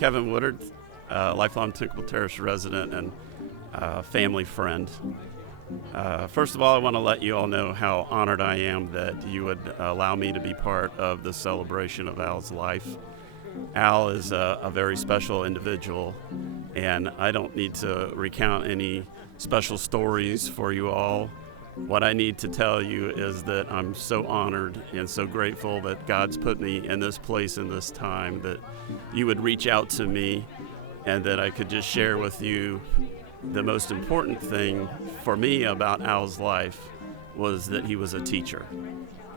Kevin Woodard, lifelong Tinklebell Terrace resident and family friend. First of all, I want to let you all know how honored I am that you would allow me to be part of the celebration of Al's life. Al is a very special individual, and I don't need to recount any special stories for you all. What I need to tell you is that I'm so honored and so grateful that God's put me in this place in this time, that you would reach out to me and that I could just share with you the most important thing for me about Al's life was that he was a teacher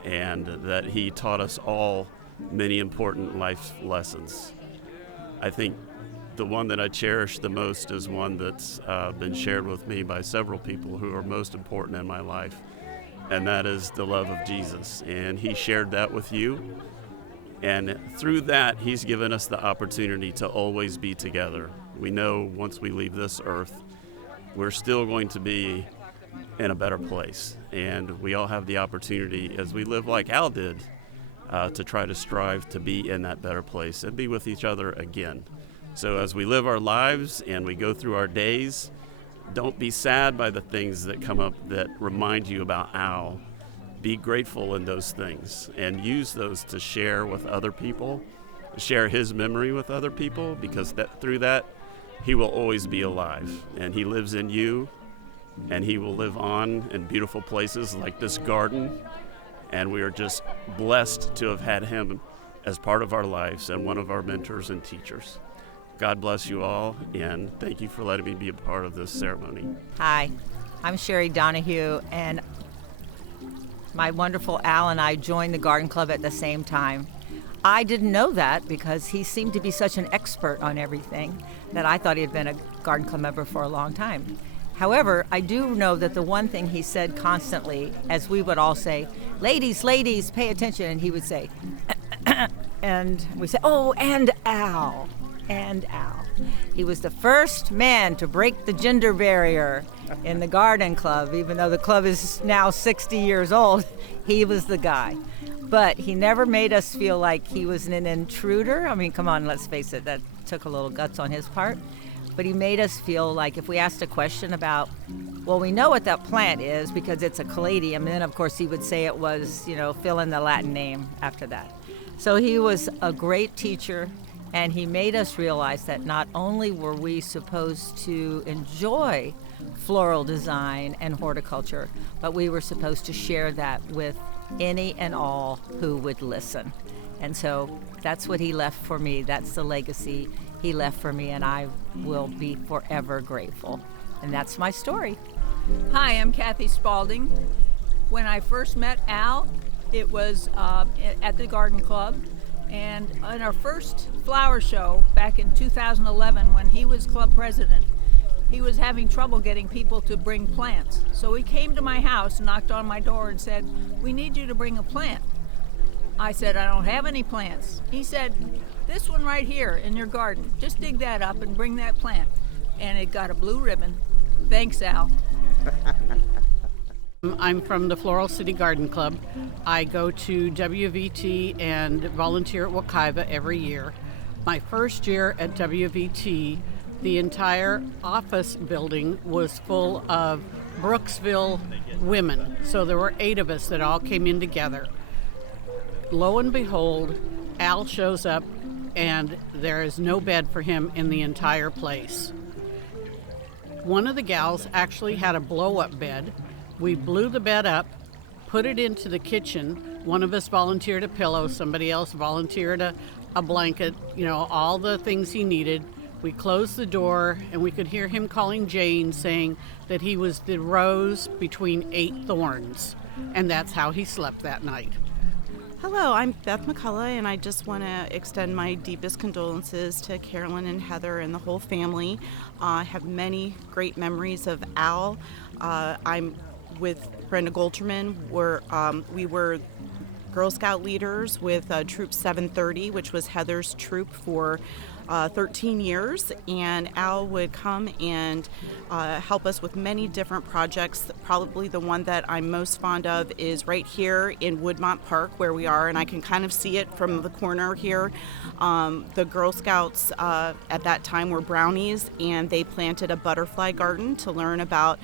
and that he taught us all many important life lessons. I think the one that I cherish the most is one that's been shared with me by several people who are most important in my life, and that is the love of Jesus. And he shared that with you, and through that, he's given us the opportunity to always be together. We know once we leave this earth, we're still going to be in a better place, and we all have the opportunity, as we live like Al did, to try to strive to be in that better place and be with each other again. So as we live our lives and we go through our days, don't be sad by the things that come up that remind you about Al. Be grateful in those things and use those to share with other people, share his memory with other people, because through that, he will always be alive, and he lives in you, and he will live on in beautiful places like this garden, and we are just blessed to have had him as part of our lives and one of our mentors and teachers. God bless you all, and thank you for letting me be a part of this ceremony. Hi, I'm Sherry Donahue, and my wonderful Al and I joined the Garden Club at the same time. I didn't know that because he seemed to be such an expert on everything that I thought he had been a Garden Club member for a long time. However, I do know that the one thing he said constantly, as we would all say, ladies, ladies, pay attention, and he would say, and we say, oh, and Al. And Al. He was the first man to break the gender barrier in the Garden Club. Even though the club is now 60 years old, he was the guy. But he never made us feel like he was an intruder. I mean, come on, let's face it, that took a little guts on his part. But he made us feel like if we asked a question about, well, we know what that plant is because it's a caladium, and then of course he would say it was, fill in the Latin name after that. So he was a great teacher. And he made us realize that not only were we supposed to enjoy floral design and horticulture, but we were supposed to share that with any and all who would listen. And so that's what he left for me. That's the legacy he left for me, and I will be forever grateful. And that's my story. Hi, I'm Kathy Spalding. When I first met Al, it was at the Garden Club. And in our first flower show back in 2011, when he was club president, he was having trouble getting people to bring plants. So he came to my house, knocked on my door and said, we need you to bring a plant. I said, I don't have any plants. He said, this one right here in your garden, just dig that up and bring that plant. And it got a blue ribbon. Thanks, Al. I'm from the Floral City Garden Club. I go to WVT and volunteer at Wekiva every year. My first year at WVT, the entire office building was full of Brooksville women. So there were 8 of us that all came in together. Lo and behold, Al shows up and there is no bed for him in the entire place. One of the gals actually had a blow-up bed. We blew the bed up, put it into the kitchen. One of us volunteered a pillow, somebody else volunteered a blanket, all the things he needed. We closed the door, and we could hear him calling Jane, saying that he was the rose between 8 thorns, and that's how he slept that night. Hello, I'm Beth McCullough, and I just want to extend my deepest condolences to Carolyn and Heather and the whole family. I have many great memories of Al. I'm with Brenda Golterman. We were Girl Scout leaders with Troop 730, which was Heather's troop for 13 years, and Al would come and help us with many different projects. Probably the one that I'm most fond of is right here in Woodmont Park where we are, and I can kind of see it from the corner here. The Girl Scouts at that time were brownies, and they planted a butterfly garden to learn about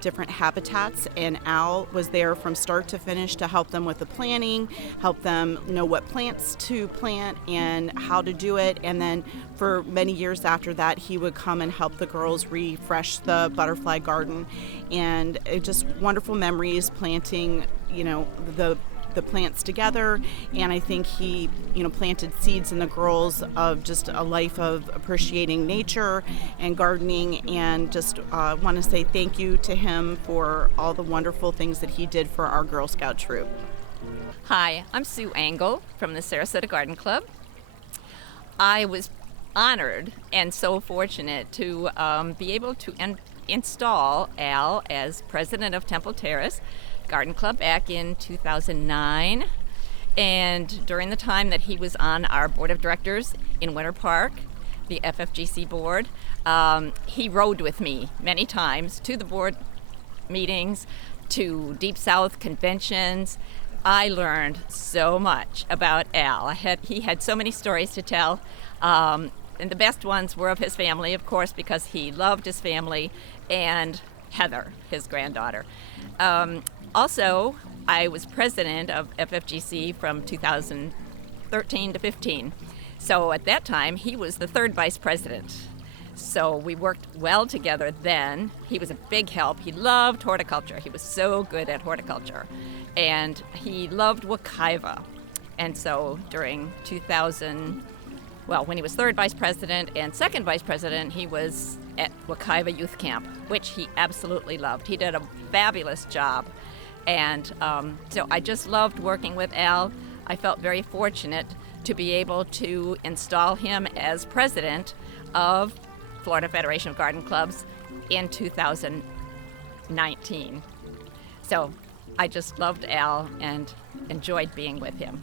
different habitats, and Al was there from start to finish to help them with the planning, help them know what plants to plant and how to do it. And then for many years after that, he would come and help the girls refresh the butterfly garden. And it just wonderful memories planting, the plants together. And I think he, planted seeds in the girls of just a life of appreciating nature and gardening. And just want to say thank you to him for all the wonderful things that he did for our Girl Scout troop. Hi, I'm Sue Angle from the Sarasota Garden Club. I was honored and so fortunate to be able to install Al as president of Temple Terrace Garden Club back in 2009. And during the time that he was on our board of directors in Winter Park, the FFGC board, he rode with me many times to the board meetings, to Deep South conventions. I learned so much about Al. He had so many stories to tell, and the best ones were of his family, of course, because he loved his family, and Heather, his granddaughter. Also, I was president of FFGC from 2013 to 15. So at that time, he was the third vice president. So we worked well together then. He was a big help. He loved horticulture. He was so good at horticulture. And he loved Wekiva. And so during 2000, when he was third vice president and second vice president, he was at Wekiva Youth Camp, which he absolutely loved. He did a fabulous job. And so I just loved working with Al. I felt very fortunate to be able to install him as president of Florida Federation of Garden Clubs in 2019. So I just loved Al and enjoyed being with him.